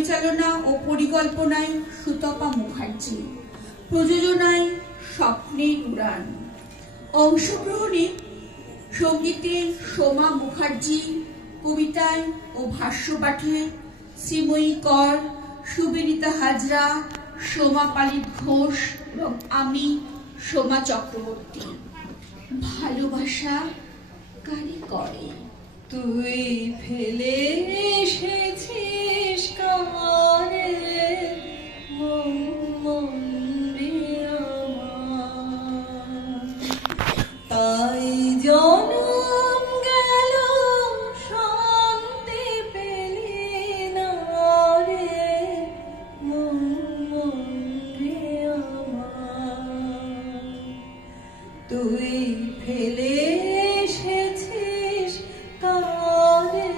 পরিচালনা ও পরিকল্পনায় সুতপা মুখার্জি, প্রযোজনায় স্বপ্নের উড়ান, অংশগ্রহণে সঙ্গীতে সোমা মুখার্জি, কবিতায় ও ভাষ্য পাঠে শ্রীময়ী কর, সুবিনীতা হাজরা, সোমা পালিত ঘোষ এবং আমি সোমা চক্রবর্তী। ভালোবাসা কারে করে? তুই ফেলে এসেছিস কারে মন রে আমার, তাই জনম গেল শান্তি পেলি না রে মন রে আমার। তুই ফেলে এসেছিস কারে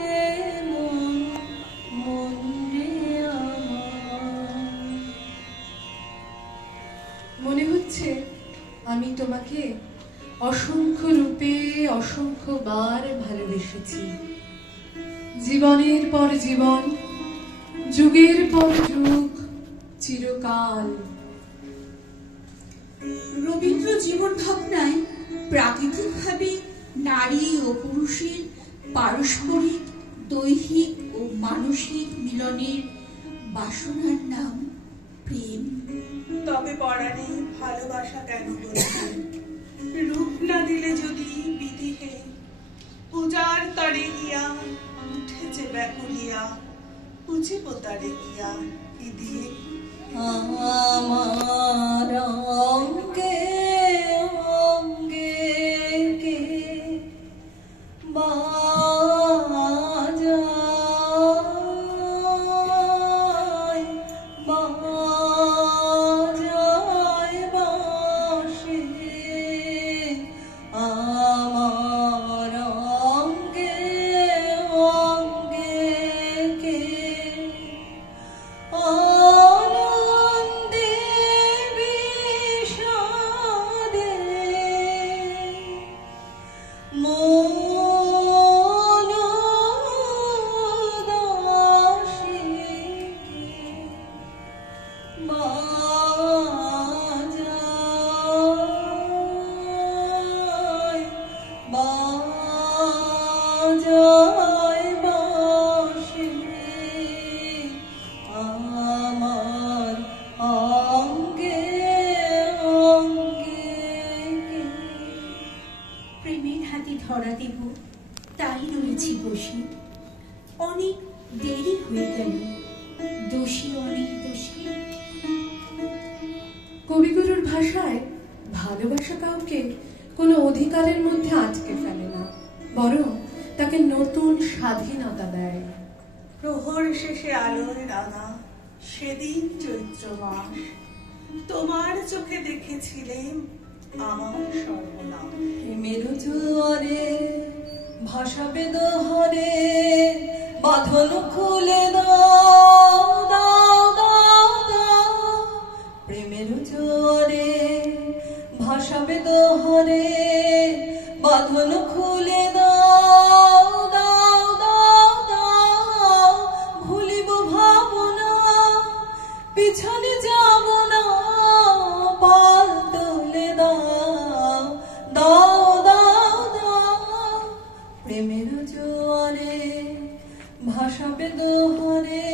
মন রে আমার। মনে হচ্ছে আমি তোমাকে অসংখ্য রূপে অসংখ্যবার ভালোবেসেছি। জীবনের পর জীবন, যুগের পর যুগ, চিরকাল। রবীন্দ্র জীবন ভাবনায় প্রাকৃতিকভাবে নারী ও পুরুষের পারস্পরিক দৈহিক ও মানসিক মিলনের বাসনার নাম প্রেম। তবে পরাণে ভালোবাসা কেন বলছে? রূপ না দিলে যদি বিধিহে পূজার তরে গিয়া উঠেছে ব্যাকুলিয়া, পুজিব তারে গিয়া কি দিয়ে? আমার অঙ্গে অঙ্গে কে বাজায় বাজায় বাঁশি, আমার অঙ্গে অঙ্গে কে আনন্দে বিষাদে মন উদাসী বাজায় বাজায় বাঁশি, আমার অঙ্গে অঙ্গে কে। প্রেমের হাতে ধরা দেব তাই রয়েছি বসে, অনেক দেরি হয়ে গেল, দোষী অনেক দোষী। কবিগুরুর ভাষায় ভালোবাসা কাউকে কোনো অধিকারের মধ্যে আটকে ফেলে না, বরং তাকে নতুন স্বাধীনতা দেয়। প্রহর শেষে আলোর রাঙা সেদিন চৈত্র মাস, তোমার চোখে দেখেছিলেন আমার সর্বনাশ। প্রেমের জোয়ারে ভাসাবে দোহরে বাঁধন খুলে দাও দাও দাও দাও। প্রেমের জোয়ারে ভাসাবে দোহরে বাঁধন খুলে দাও দাও দাও দাও। ভুলিব ভাবনা পিছনে যাব না, পাল তোলে দাও দাও দাও দাও। প্রেমের জোয়ারে ভাসাবে দোহরে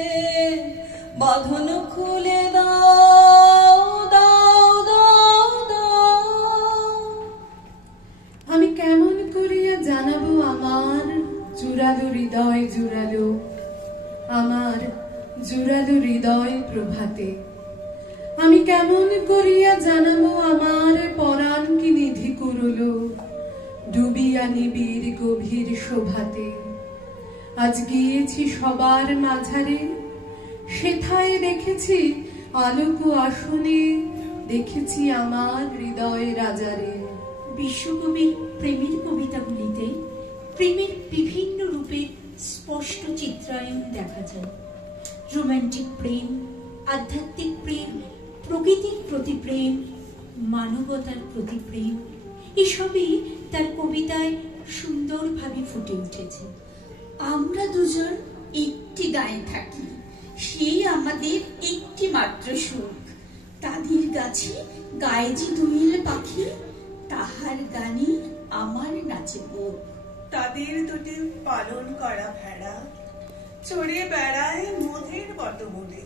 বাঁধন খুলে দাও দাও দাও দাও। আমি কেমন করিয়া জানাবো আমার জুড়ালো হৃদয় জুড়ালো, আমার জুড়ালো হৃদয় প্রভাতে। আমি কেমন করিয়া জানাবো আমার পরাণ কি নিধি কুরলো, ডুবিয়া নিবিড় গভীর শোভাতে। আজ গিয়েছি সবার মাঝারে, সেথায় দেখেছি আলোক আসনে, দেখেছি আমার হৃদয় রাজারে। বিশ্বকবির প্রেমের কবিতাগুলিতে প্রেমের বিভিন্ন রূপের স্পষ্ট চিত্রায়ন দেখা যায়। রোমান্টিক প্রেম, আধ্যাত্মিক প্রেম, প্রকৃতির প্রতি প্রেম, মানবতার প্রতি প্রেম, এসবই তার কবিতায় সুন্দরভাবে ফুটে উঠেছে। আমরা দুজন একটি গায়ে থাকি, সেই আমাদের একটি মাত্র সুখ। তাদের গাছে গায়ে যে দোয়েল পাখি, তাহার গানে আমার নাচে বুক। তাদের দুটি পালন করা ভেড়া চড়ে বেড়ায় মধের বটমূলে।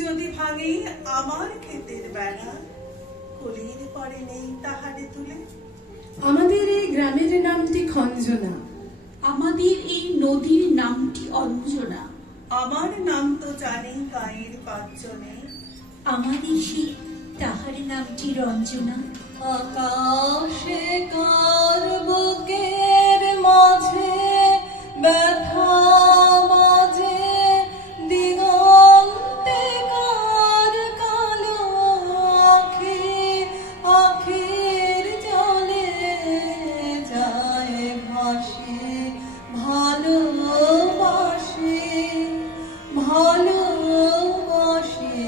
যদি ভাঙে আমার ক্ষেতের বেড়া, কলির পরে নেই তাহারে তুলে। আমাদের এই গ্রামের নামটি খঞ্জনা, আমাদের এই নদীর নামটি অঞ্জনা। আমার নাম তো জানি গায়ের পাঁচজনে, আমাদের সেই তাহার নামটি রঞ্জনা। আকাশে কার বুকের মাঝে ব্যথা মাঝে, দিগন্তে কার কালো আখি, আখির জলে যায় ভাসে ভালোবাসে, ভালোবাসে,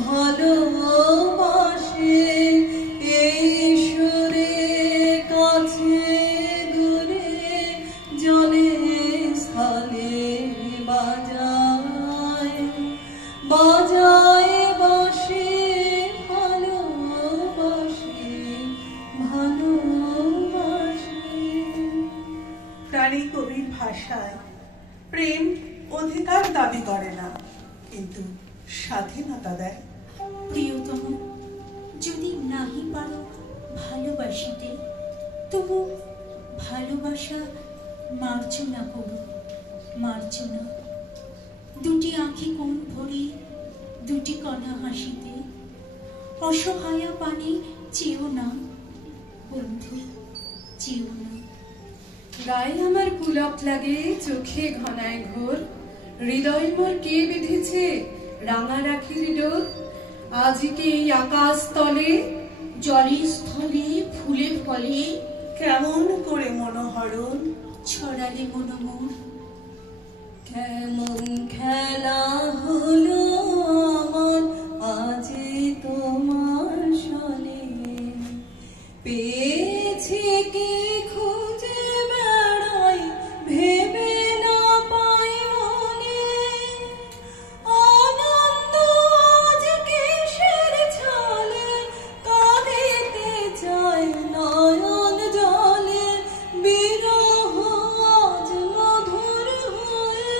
ভালোবাসে। এই সুরের কাছে দূরে জলে স্থলে বাজায়, বাজায় বাঁশি, ভালোবাসে, ভালোবাসে। প্রাণী কবির ভাষায় প্রেম অধিকার দাবি করে না, কিন্তু স্বাধীনতা দেয়। প্রিয়তম, যদি নাহি পারো ভালোবাসিতে, তবু ভালোবাসা মার্জনা করো, মার্জনা। দুটি আঁখি কোণ ভরে, দুটি কণা হাসিতে, অসহায়া পানে চেও না বন্ধু, চেও না। গায়ে আমার পুলক লাগে, চোখে ঘনায় ঘোর, হৃদয় মোর কে বেঁধেছে রাঙা রাখির ডোর। আজিকে এই আকাশ তলে, জলের স্থলে ফুলে ফলে, কেমন করে মনোহরণ ছড়ালে মনোমোর। কেমন খেলা হলো আমার আজি তোমার সনে, পেয়েছি কি খুঁজে বেড়াই ভেবে না পাই মনে। আনন্দ আজ কিসের ছলে, কাঁদিতে চাই নয়ন জলে। বিরহ আজ মধুর হয়ে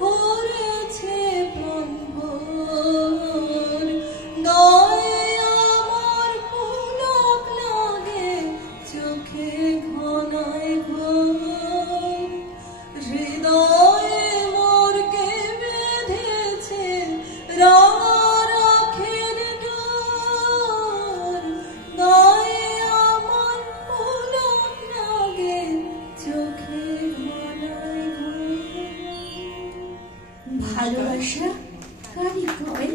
হরেছে প্রাণ ভোর। গায়ে আমার পুলক লাগে, চোখে ঘনায় ঘোর। হৃদয়ে মোর কে বেঁধেছে রাখের ডোর। গায়ে আমার পুলক লাগে, চোখে ঘনায় ঘোর। ভালোবাসা কারি কয়